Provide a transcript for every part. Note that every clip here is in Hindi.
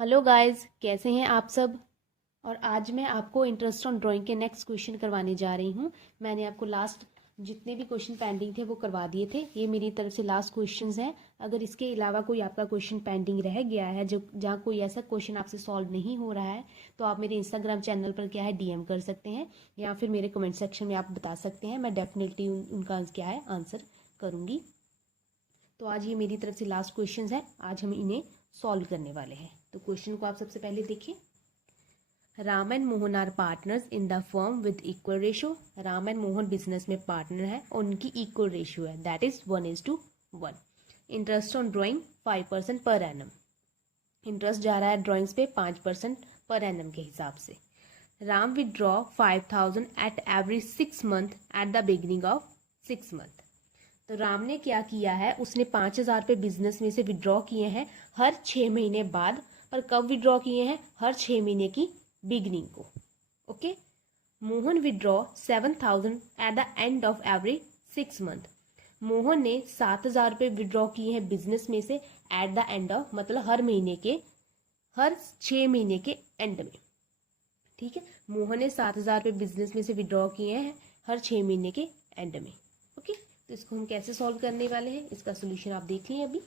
हेलो गाइस, कैसे हैं आप सब। और आज मैं आपको इंटरेस्ट ऑन ड्राइंग के नेक्स्ट क्वेश्चन करवाने जा रही हूं। मैंने आपको लास्ट जितने भी क्वेश्चन पेंडिंग थे वो करवा दिए थे। ये मेरी तरफ से लास्ट क्वेश्चंस हैं। अगर इसके अलावा कोई आपका क्वेश्चन पेंडिंग रह गया है जो जहाँ कोई ऐसा क्वेश्चन आपसे सॉल्व नहीं हो रहा है, तो आप मेरे इंस्टाग्राम चैनल पर क्या है डीएम कर सकते हैं, या फिर मेरे कमेंट सेक्शन में आप बता सकते हैं। मैं डेफिनेटली उनका क्या है आंसर करूँगी। तो आज ये मेरी तरफ से लास्ट क्वेश्चन है, आज हम इन्हें सॉल्व करने वाले हैं। तो क्वेश्चन को आप सबसे पहले देखिए। Ram and Mohan are partners in the firm with equal ratio. Ram and Mohan business में पार्टनर है और उनकी इक्वल रेशियो है, that is 1:1। Interest on drawing 5% per annum. Interest जा रहा है ड्राइंग्स पे 5% पर एनम के हिसाब से। Ram withdraw 5,000 at every 6 month at the beginning of 6 month. तो राम ने क्या किया है, उसने 5,000 रुपये बिजनेस में से विड्रॉ किए हैं हर 6 महीने बाद। पर कब विड्रॉ किए हैं? हर 6 महीने की बिगनिंग को। Okay. Mohan withdraw 7,000 at the end of every 6 month. Mohan ने 7,000 रुपये विड्रॉ किए हैं बिजनेस में से एट द एंड ऑफ, मतलब हर 6 महीने के एंड में। ठीक है, मोहन ने 7,000 रुपये बिजनेस में से विड्रॉ किए हैं हर 6 महीने के एंड में। ओके, तो इसको हम कैसे सॉल्व करने वाले हैं, इसका सोल्यूशन आप देख लें अभी।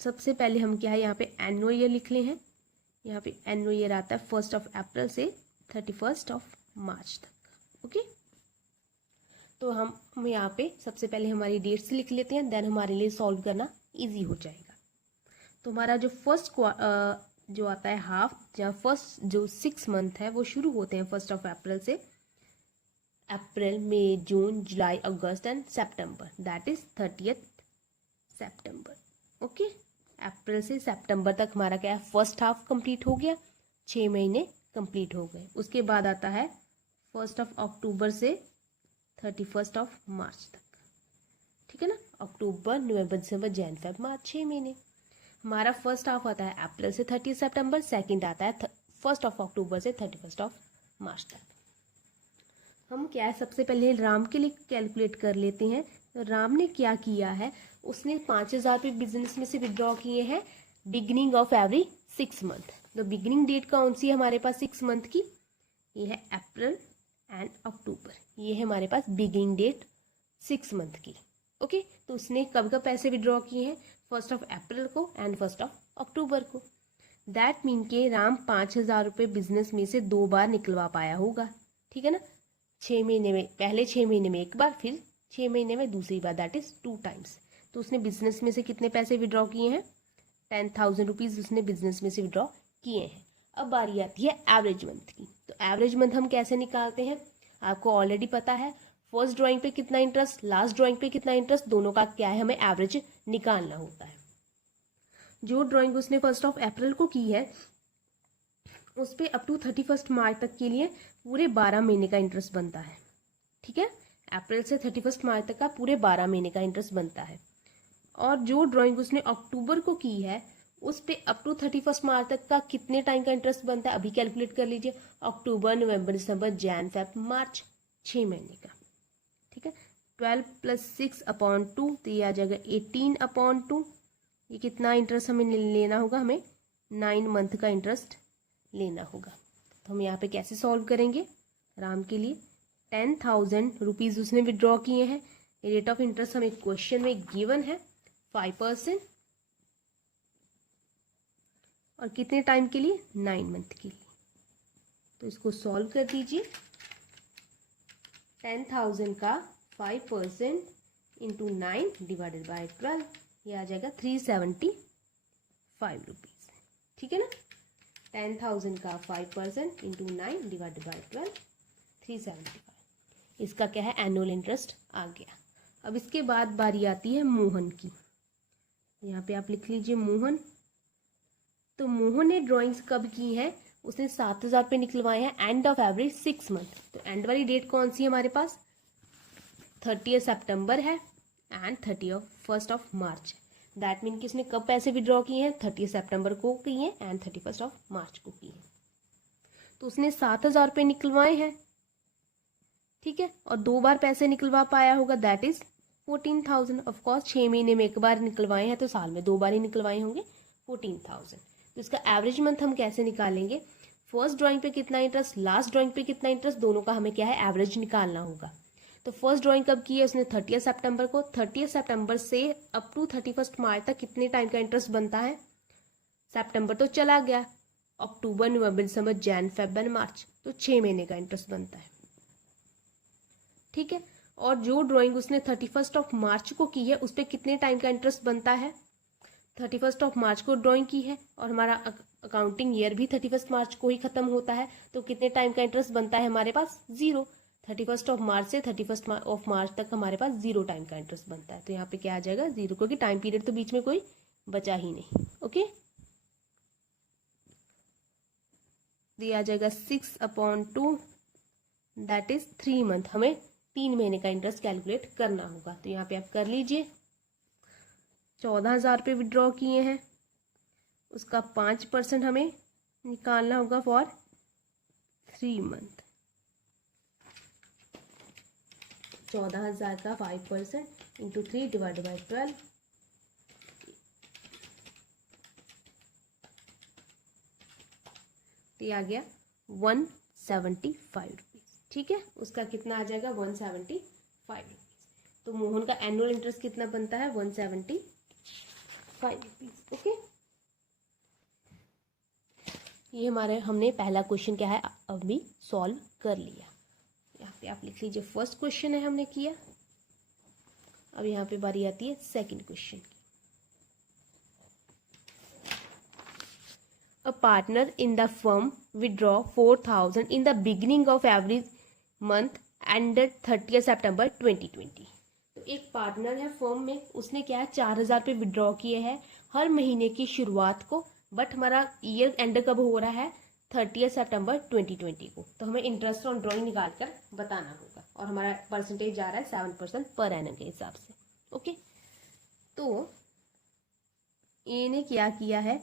सबसे पहले हम क्या है यहाँ पे एनुअल ईयर लिख ले हैं। यहाँ पे एनुअल ईयर आता है 1 अप्रैल से 31 मार्च तक। ओके, तो हम यहाँ पे सबसे पहले हमारी डेट्स लिख लेते हैं, देन हमारे लिए सॉल्व करना इजी हो जाएगा। तो हमारा जो जो आता है हाफ, जहाँ फर्स्ट जो 6 मंथ है वो शुरू होते हैं 1 अप्रैल से। अप्रैल, मई, जून, जुलाई, अगस्त एंड सितंबर, दैट इज 30 सितंबर। ओके, अप्रैल से सितंबर तक हमारा क्या है, फर्स्ट हाफ कंप्लीट हो गया, 6 महीने कंप्लीट हो गए। उसके बाद आता है 1 अक्टूबर से 31 मार्च तक। ठीक है ना, अक्टूबर, नवंबर, दिसंबर, जनवरी, फरवरी, मार्च, 6 महीने। हमारा फर्स्ट हाफ आता है अप्रैल से 30 सितंबर, सेकेंड आता है 1 अक्टूबर से 31 मार्च तक। हम क्या है सबसे पहले राम के लिए कैलकुलेट कर लेते हैं। तो राम ने क्या किया है, उसने 5,000 रुपये बिजनेस में से विड्रॉ किए हैं बिगिनिंग ऑफ एवरी 6 मंथ। तो बिगिनिंग डेट कौन सी है हमारे पास 6 मंथ की? ये है अप्रैल एंड अक्टूबर। ये है हमारे पास बिगिनिंग डेट 6 मंथ की। ओके, तो उसने कब कब पैसे विड्रॉ किए हैं? 1 अप्रैल को एंड 1 अक्टूबर को। दैट मीन के राम 5,000 रुपये बिजनेस में से 2 बार निकलवा पाया होगा। ठीक है ना, 6 महीने में, पहले 6 महीने में एक बार, फिर 6 महीने में दूसरी बार, दैट इज 2 टाइम्स। तो उसने बिजनेस में से कितने पैसे विड्रॉ किए हैं? 10,000 रुपीज़ उसने बिजनेस में से विड्रॉ किए हैं। अब बारी आती है एवरेज मंथ की। तो एवरेज मंथ हम कैसे निकालते हैं, आपको ऑलरेडी पता है। फर्स्ट ड्राइंग पे कितना इंटरेस्ट, लास्ट ड्राइंग पे कितना इंटरेस्ट, दोनों का क्या है, हमें एवरेज निकालना होता है। जो ड्राइंग उसने 1 अप्रैल को की है उस पर अप टू 31 मार्च तक के लिए पूरे 12 महीने का इंटरेस्ट बनता है। ठीक है, अप्रैल से 31 मार्च तक का पूरे 12 महीने का इंटरेस्ट बनता है। और जो ड्राइंग उसने अक्टूबर को की है उस पे अप टू 31 मार्च तक का कितने टाइम का इंटरेस्ट बनता है, अभी कैलकुलेट कर लीजिए। अक्टूबर, नवंबर, दिसंबर, जैन, फेब, मार्च, 6 महीने का। ठीक है, 12 + 6/2, तो ये आ जाएगा 18/2। ये कितना इंटरेस्ट हमें लेना होगा, हमें 9 मंथ का इंटरेस्ट लेना होगा। तो हम यहाँ पे कैसे सॉल्व करेंगे, राम के लिए 10,000 रुपीज़ उसने विड्रॉ किए हैं। रेट ऑफ इंटरेस्ट हमें क्वेश्चन में गिवन है 5%, और कितने टाइम के लिए, 9 मंथ के लिए। तो इसको सॉल्व कर दीजिए। 10,000 का 5% इंटू 9 डिवाइडेड बाई 12, ये आ जाएगा 375 रुपीज़। ठीक है ना, 10,000 का 5% इंटू 9 डिवाइडेड बाई 12, 375। इसका क्या है, एनुअल इंटरेस्ट आ गया। अब इसके बाद बारी आती है मोहन की। यहाँ पे आप लिख लीजिए मोहन। तो मोहन ने ड्राइंग्स कब की है, उसने 7,000 रुपये निकलवाए हैं एंड ऑफ एवरेज 6 मंथ। तो एंड वाली डेट कौन सी है हमारे पास, 30 सितंबर है एंड 31 मार्च है। दैट मीन कि इसने कब पैसे विड्रॉ किए हैं, 30 सितंबर को किए हैं एंड 31 मार्च को किए हैं। तो उसने 7,000 रुपये निकलवाए हैं। ठीक है, और 2 बार पैसे निकलवा पाया होगा, दैट इज 14,000। ऑफकोर्स 6 महीने में एक बार निकलवाए हैं तो साल में 2 बार ही निकलवाए होंगे, 14,000। तो इसका एवरेज मंथ हम कैसे निकालेंगे, फर्स्ट ड्राइंग पे कितना इंटरेस्ट, लास्ट ड्राइंग पे कितना इंटरेस्ट, दोनों का हमें क्या है एवरेज निकालना होगा। तो फर्स्ट ड्राइंग कब की है उसने 30 सितंबर को, 30 सितंबर से अप टू 31 मार्च तक कितने टाइम का इंटरेस्ट बनता है, सितंबर तो चला गया, अक्टूबर नवंबर दिसंबर जैन फेब्रुअरी मार्च, तो 6 महीने का इंटरेस्ट बनता है। ठीक है, और जो ड्राइंग उसने 31 मार्च को की है उस पर कितने टाइम का इंटरेस्ट बनता है, 31 मार्च को ड्राइंग की है और हमारा अकाउंटिंग ईयर भी 31 मार्च को ही खत्म होता है, तो कितने टाइम का इंटरेस्ट बनता है हमारे पास, 0। 31 मार्च से 31 मार्च तक हमारे पास 0 टाइम का इंटरेस्ट बनता है। तो यहाँ पे क्या आ जाएगा 0, क्योंकि टाइम पीरियड तो बीच में कोई बचा ही नहीं। ओके, दिया जाएगा 6/2 दैट इज 3 मंथ। हमें 3 महीने का इंटरेस्ट कैलकुलेट करना होगा। तो यहाँ पे आप कर लीजिए, 14,000 रुपये विड्रॉ किए हैं, उसका 5% हमें निकालना होगा फॉर 3 मंथ। 14,000 का 5% इंटू 3 डिवाइडेड बाई 12, ये आ गया 175 रुपीज़। ठीक है, उसका कितना आ जाएगा 175 रुपीज़। तो मोहन का एनुअल इंटरेस्ट कितना बनता है 175 रुपीज़। ओके, ये हमारे हमने पहला क्वेश्चन क्या है अभी सॉल्व कर लिया। यहाँ पे आप लिख लीजिए फर्स्ट क्वेश्चन है हमने किया। अब यहाँ पे बारी आती है सेकंड क्वेश्चन की। A partner in the firm withdraw 4,000 in the beginning of every month ended 30 September 2020। तो एक पार्टनर है फर्म में, उसने क्या है 4,000 रुपये विड्रॉ किए हैं हर महीने की शुरुआत को, बट हमारा ईयर एंड कब हो रहा है 30 सितंबर 2020 को। तो हमें इंटरेस्ट ऑन ड्रॉइंग निकाल कर बताना होगा और हमारा परसेंटेज जा रहा है 7% पर एनम के हिसाब से। ओके, तो ए ने क्या किया है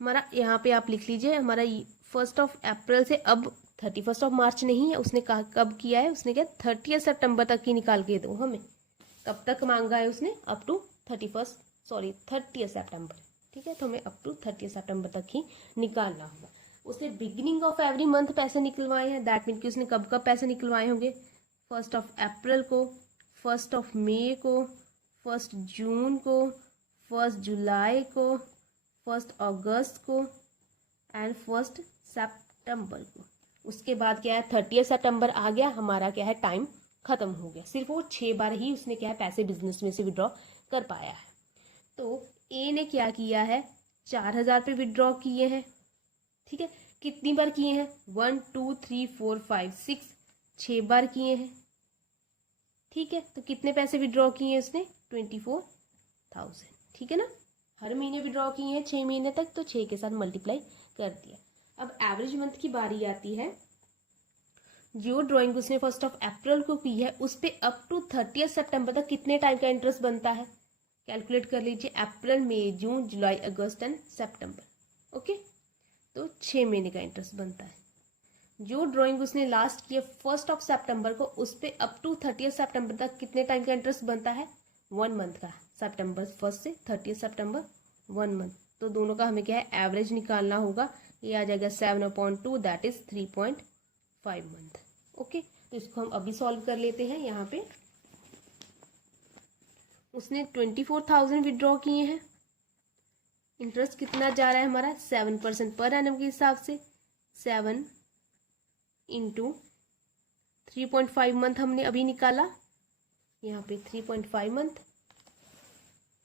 हमारा, यहाँ पे आप लिख लीजिए हमारा 1 अप्रैल से अब 31 मार्च नहीं है, उसने कहा कब किया है, उसने क्या 30 सितंबर तक की निकाल के दो हमें। कब तक मांगा है उसने, अप टू 30 सितंबर। ठीक है, तो हमें अप टू 30 सितंबर तक ही निकालना होगा। उसने बिगिनिंग ऑफ एवरी मंथ पैसे निकलवाए हैं, दैट मीन कि उसने कब कब पैसे निकलवाए होंगे, 1 अप्रैल को, 1 मई को, 1 जून को, 1 जुलाई को, 1 अगस्त को एंड 1 सितंबर को। उसके बाद क्या है 30 सितंबर आ गया, हमारा क्या है टाइम खत्म हो गया। सिर्फ वो 6 बार ही उसने क्या है पैसे बिजनेस में से विड्रॉ कर पाया है। तो ए ने क्या किया है 4,000 रुपये विड्रॉ किए हैं। ठीक है, कितनी बार किए हैं 1 2 3 4 5 6, 6 बार किए हैं। ठीक है, तो कितने पैसे विड्रॉ किए हैं उसने 24,000। ठीक है ना, हर महीने विड्रॉ किए हैं 6 महीने तक, तो 6 के साथ मल्टीप्लाई कर दिया। अब एवरेज मंथ की बारी आती है। जो ड्राइंग उसने 1 अप्रैल को की है उस पे अप टू 30 सितंबर तक कितने टाइम का इंटरेस्ट बनता है, कैलकुलेट कर लीजिए। अप्रैल मई जून जुलाई अगस्त एंड सितंबर। ओके, तो 6 महीने का इंटरेस्ट बनता है। जो ड्राइंग उसने लास्ट की है 1 सितंबर को, उस पे अप टू 30 सितंबर तक कितने टाइम का इंटरेस्ट बनता है 1 मंथ का, सितंबर 1 से 30 सितंबर 1 मंथ। तो दोनों का हमें क्या है एवरेज निकालना होगा। ये आ जाएगा 7/2 दैट इज 3.5 मंथ। ओके, तो इसको हम अभी सॉल्व कर लेते हैं। यहाँ पे उसने 24,000 विड्रॉ किए हैं, इंटरेस्ट कितना जा रहा है हमारा 7% पर एनम के हिसाब से। 7 इंटू 3.5 मंथ हमने अभी निकाला, यहाँ पे 3.5 मंथ।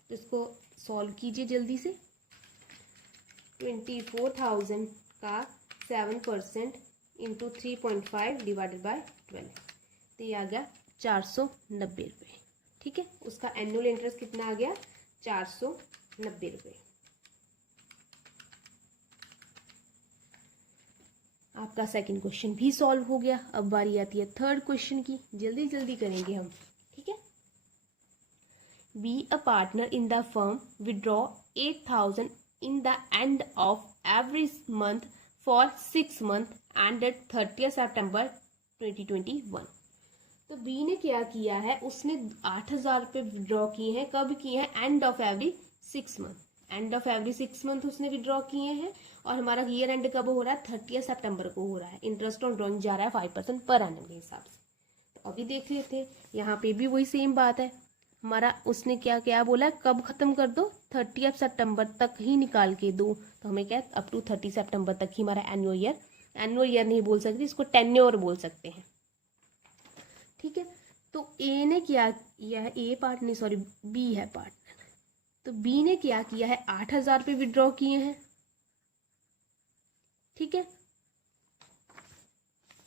इसको सॉल्व कीजिए जल्दी से। 24,000 का 7% इंटू 3.5 डिवाइडेड बाय 12, तो ये आ गया 490 रुपये। ठीक है, उसका एनुअल इंटरेस्ट कितना आ गया 490 रुपये। आपका सेकंड क्वेश्चन भी सॉल्व हो गया। अब बारी आती है थर्ड क्वेश्चन की, जल्दी जल्दी करेंगे हम। ठीक है, be a partner in the firm withdraw 8,000 in the end of every month for 6 month ended 30 सितंबर 2021। तो बी ने क्या किया है, उसने 8,000 रुपये विड्रॉ किए हैं। कब किए हैं, end of every 6 month. End of every 6 month उसने विड्रॉ किए हैं, और हमारा ईयर एंड कब हो रहा है, 30 सितंबर को हो रहा है। इंटरेस्ट ऑन ड्रॉइंग जा रहा है 5% पर एनम के हिसाब से। तो अभी देख लेते हैं, यहाँ पे भी वही सेम बात है हमारा। उसने क्या क्या बोला है, कब खत्म कर दो, 30 सितंबर तक ही निकाल के दो। तो हमें क्या अप टू 30 सितंबर तक ही हमारा एनुअल ईयर नहीं बोल सकते, इसको टेन्योर बोल सकते हैं। ठीक है, तो ए ने क्या किया है, ए पार्ट नहीं सॉरी बी है पार्टनर, तो बी ने क्या किया है 8,000 रुपये विड्रॉ किए हैं। ठीक है,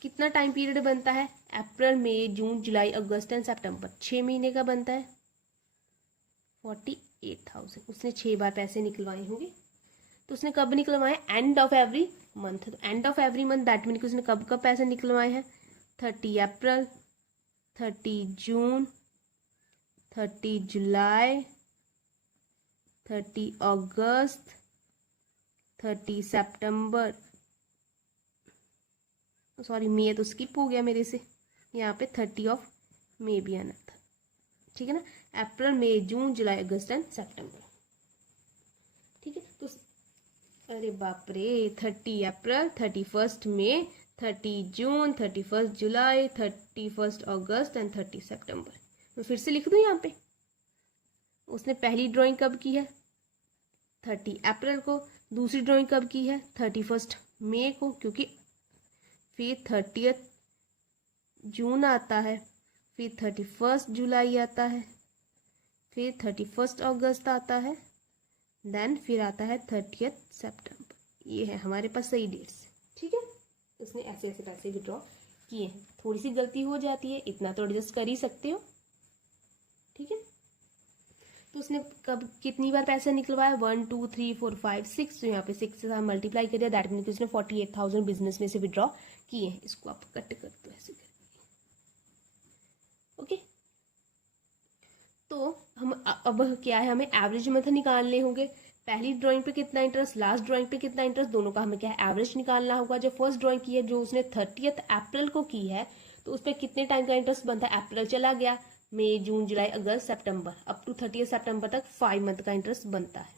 कितना टाइम पीरियड बनता है, अप्रैल मई जून जुलाई अगस्त एंड सितंबर, 6 महीने का बनता है। 48,000 उसने 6 बार पैसे निकलवाए होंगे। तो उसने कब निकलवाए, एंड ऑफ एवरी मंथ। तो end of every month that mean कि उसने कब कब पैसे निकलवाए हैं, 30 अप्रैल, 30 जून, 30 जुलाई, 30 अगस्त, 30 सितंबर, सॉरी मई तो स्किप हो गया मेरे से, यहाँ पे 30 ऑफ मई भी आना था। ठीक है ना, अप्रैल मई जून जुलाई अगस्त एंड सितंबर। ठीक है, तो अरे बाप रे, 30 अप्रैल, 31 मई, 30 जून, 31 जुलाई, 31 अगस्त एंड 30 सितंबर। मैं फिर से लिख दूं यहाँ पे, उसने पहली ड्राइंग कब की है, 30 अप्रैल को, दूसरी ड्राइंग कब की है, 31 मई को, क्योंकि फिर 30 जून आता है, फिर 31 जुलाई आता है, फिर 31 अगस्त आता है, देन फिर आता है 30 सितंबर। ये है हमारे पास सही डेट्स। ठीक है, उसने ऐसे ऐसे पैसे विड्रॉ किए हैं। थोड़ी सी गलती हो जाती है, इतना तो एडजस्ट कर ही सकते हो। ठीक है, तो उसने कब कितनी बार पैसे निकलवाया, 1 2 3 4 5 6, तो यहाँ पे 6 से मल्टीप्लाई कर दिया, दैट मीन कि उसने 48,000 बिजनेस में से विड्रॉ किए हैं। इसको आप कट कर दो ऐसे करके। ओके, तो हम अब क्या है, हमें एवरेज मेथड निकालने होंगे। पहली ड्राइंग पे कितना इंटरेस्ट, लास्ट ड्राइंग पे कितना इंटरेस्ट, दोनों का हमें क्या है एवरेज निकालना होगा। जो फर्स्ट ड्राइंग की है, जो उसने 30 अप्रैल को की है, तो उस पर कितने टाइम का इंटरेस्ट बनता है, अप्रैल चला गया, मई जून जुलाई अगस्त सितंबर, अप टू 30 सितंबर तक 5 मंथ का इंटरेस्ट बनता है।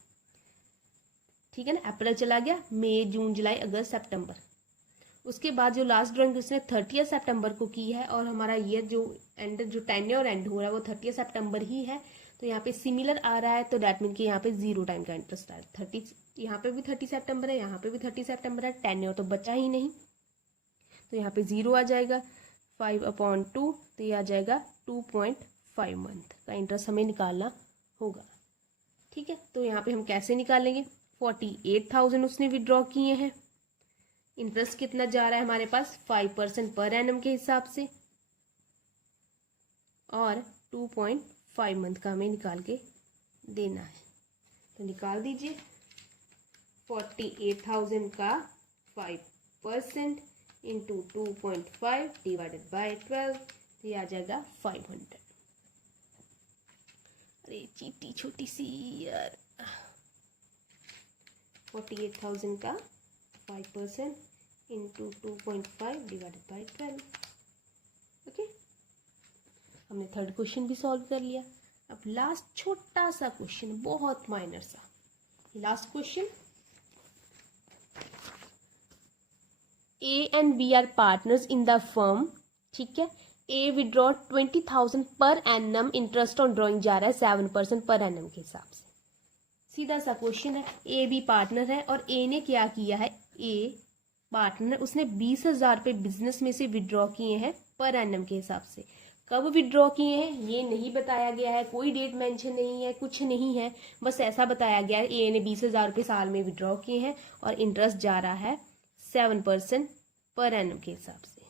ठीक है ना, अप्रैल चला गया, मई जून जुलाई अगस्त सितंबर। उसके बाद जो लास्ट ड्राइंग उसने 30 सितंबर को की है, और हमारा ईयर जो टेन्योर एंड हो रहा है वो 30 सितंबर ही है, तो यहाँ पे सिमिलर आ रहा है, तो डैट मीन कि यहाँ पे 0 टाइम का इंटरेस्ट आ रहा है। 30 यहाँ पे भी 30 सितंबर है, यहाँ पे भी 30 सितंबर है, टेन्योर तो बचा ही नहीं, तो यहाँ पे 0 आ जाएगा, 5/2, तो ये आ जाएगा 2.5 मंथ का इंटरेस्ट हमें निकालना होगा। ठीक है, तो यहाँ पे हम कैसे निकालेंगे, 48,000 उसने विड्रॉ किए हैं, इंटरेस्ट कितना जा रहा है हमारे पास, 5% पर एनम के हिसाब से, और 2.5 मंथ का हमें निकाल के देना है। तो निकाल दीजिए, 48,000 का 5% इंटू 2.5 डिवाइडेड बाय 12, तो ये आ जाएगा 500। अरे चीटी छोटी सी यार, 48,000 का 5% इंटू 2.5 डिवाइडेड बाई 12। ओके, हमने थर्ड क्वेश्चन भी सॉल्व कर लिया। अब लास्ट छोटा सा क्वेश्चन, बहुत माइनर सा last question. A and B are partners in the firm. ठीक है, ए withdraw 20,000 per annum, interest on drawing जा रहा है 7% पर एनम के हिसाब से। सीधा सा क्वेश्चन है, ए बी पार्टनर है, और ए ने क्या किया है, ए पार्टनर उसने 20,000 रुपये बिजनेस में से विड्रॉ किए हैं पर एनम के हिसाब से। कब विड्रॉ किए हैं ये नहीं बताया गया है, कोई डेट मेंशन नहीं है, कुछ नहीं है, बस ऐसा बताया गया है ए ने 20,000 रुपये साल में विड्रॉ किए हैं और इंटरेस्ट जा रहा है 7% पर एनम के हिसाब से।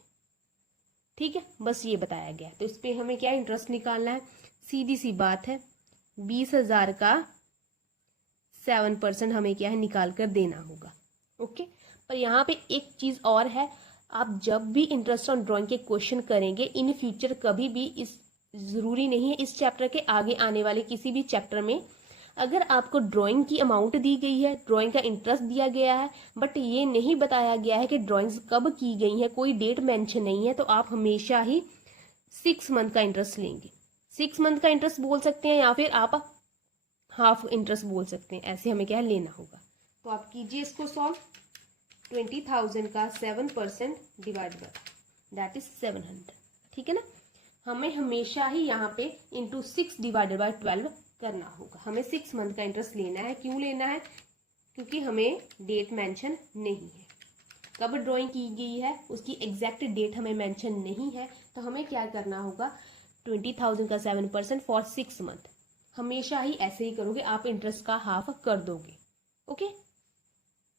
ठीक है, बस ये बताया गया है। तो इस पर हमें क्या इंटरेस्ट निकालना है, सीधी सी बात है, 20,000 का 7% हमें क्या है निकाल कर देना होगा। ओके, पर यहाँ पे एक चीज़ और है, आप जब भी इंटरेस्ट ऑन ड्राइंग के क्वेश्चन करेंगे इन फ्यूचर, कभी भी इस ज़रूरी नहीं है इस चैप्टर के आगे आने वाले किसी भी चैप्टर में, अगर आपको ड्राइंग की अमाउंट दी गई है, ड्राइंग का इंटरेस्ट दिया गया है, बट ये नहीं बताया गया है कि ड्राइंग्स कब की गई है, कोई डेट मेंशन नहीं है, तो आप हमेशा ही 6 मंथ का इंटरेस्ट लेंगे। 6 मंथ का इंटरेस्ट बोल सकते हैं, या फिर आप हाफ इंटरेस्ट बोल सकते हैं, ऐसे हमें क्या है लेना होगा। तो आप कीजिए इसको सॉल्व। 20,000 का 7% डिवाइड बाय दैट इज 700, ठीक है ना। हमें हमेशा ही यहाँ पे इंटू 6 डिवाइडेड बाय 12 करना होगा। हमें 6 मंथ का इंटरेस्ट लेना है। क्यों लेना है? क्योंकि हमें डेट मेंशन नहीं है, कब ड्राइंग की गई है उसकी एग्जैक्ट डेट हमें मेंशन नहीं है। तो हमें क्या करना होगा, 20,000 का 7% फॉर 6 मंथ। हमेशा ही ऐसे ही करोगे, आप इंटरेस्ट का हाफ कर दोगे। ओके,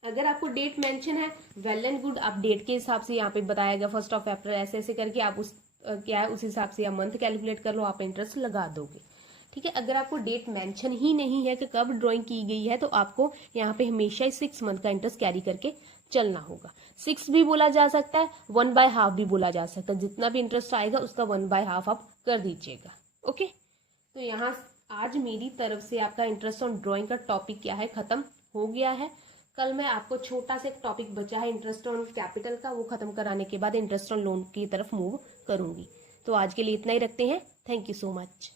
अगर आपको डेट मेंशन है वेल एंड गुड, आप डेट के हिसाब से यहाँ पे बताया गया 1 अप्रैल ऐसे ऐसे करके आप उस क्या है उस हिसाब से या मंथ कैलकुलेट कर लो, आप इंटरेस्ट लगा दोगे। ठीक है, अगर आपको डेट मेंशन ही नहीं है कि कब ड्राइंग की गई है, तो आपको यहाँ पे हमेशा ही 6 मंथ का इंटरेस्ट कैरी करके चलना होगा। 6 भी बोला जा सकता है, 1/2 भी बोला जा सकता है। जितना भी इंटरेस्ट आएगा उसका 1/2 आप कर दीजिएगा। ओके, तो यहाँ आज मेरी तरफ से आपका इंटरेस्ट ऑन ड्राइंग का टॉपिक क्या है खत्म हो गया है। कल मैं आपको छोटा सा एक टॉपिक बचा है इंटरेस्ट ऑन कैपिटल का, वो खत्म कराने के बाद इंटरेस्ट ऑन लोन की तरफ मूव करूंगी। तो आज के लिए इतना ही रखते हैं। Thank you so much.